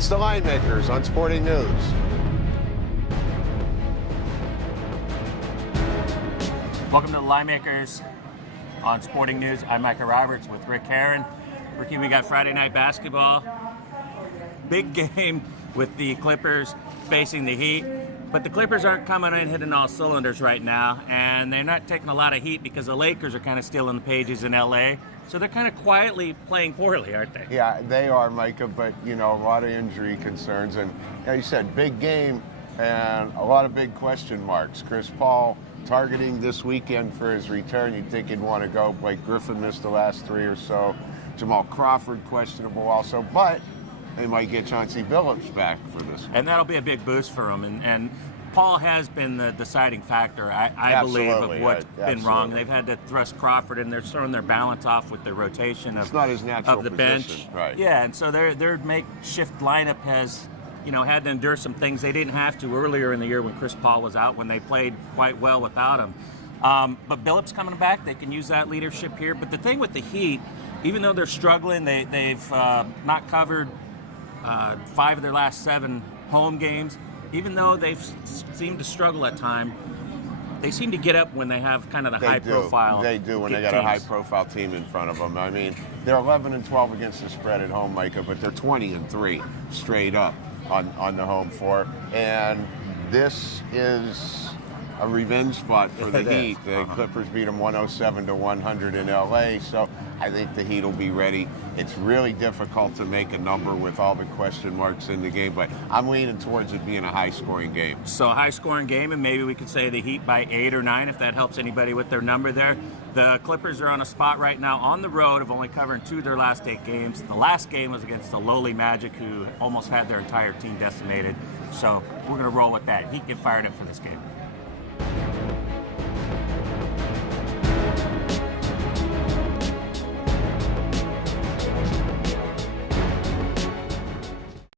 It's the Line Makers on Sporting News. Welcome to the Line Makers on Sporting News. I'm Micah Roberts with Rick Herron. Ricky, we got Friday night basketball. Big game with the Clippers facing the Heat. But the Clippers aren't coming in hitting all cylinders right now, and they're not taking a lot of heat because the Lakers are kind of stealing the pages in L.A., so they're kind of quietly playing poorly, aren't they? Yeah, they are, Micah, but, a lot of injury concerns. And, you said, big game and a lot of big question marks. Chris Paul targeting this weekend for his return. You'd think he'd want to go. Blake Griffin missed the last 3 or so. Jamal Crawford questionable also, but they might get Chauncey Billups back for this one. And that'll be a big boost for them. And Paul has been the deciding factor, I believe, of what's been wrong. They've had to thrust Crawford, and they're throwing their balance off with the rotation of, it's not his natural of the position. bench. Right. Yeah, and so their makeshift lineup has, had to endure some things they didn't have to earlier in the year when Chris Paul was out, when they played quite well without him. But Billups coming back, they can use that leadership here. But the thing with the Heat, even though they're struggling, they've not covered 5 of their last 7 home games. Even though they've seemed to struggle at times, they seem to get up when they have kind of the high-profile. They do when they got a high-profile team in front of them. I mean, they're 11-12 against the spread at home, Micah, but they're 20-3 straight up on the home floor. And this is a revenge spot for the Heat. The Clippers beat them 107-100 in L.A., so I think the Heat will be ready. It's really difficult to make a number with all the question marks in the game, but I'm leaning towards it being a high-scoring game. So a high-scoring game, and maybe we could say the Heat by 8 or 9, if that helps anybody with their number there. The Clippers are on a spot right now on the road of only covering 2 of their last 8 games. The last game was against the lowly Magic, who almost had their entire team decimated. So we're going to roll with that. Heat get fired up for this game.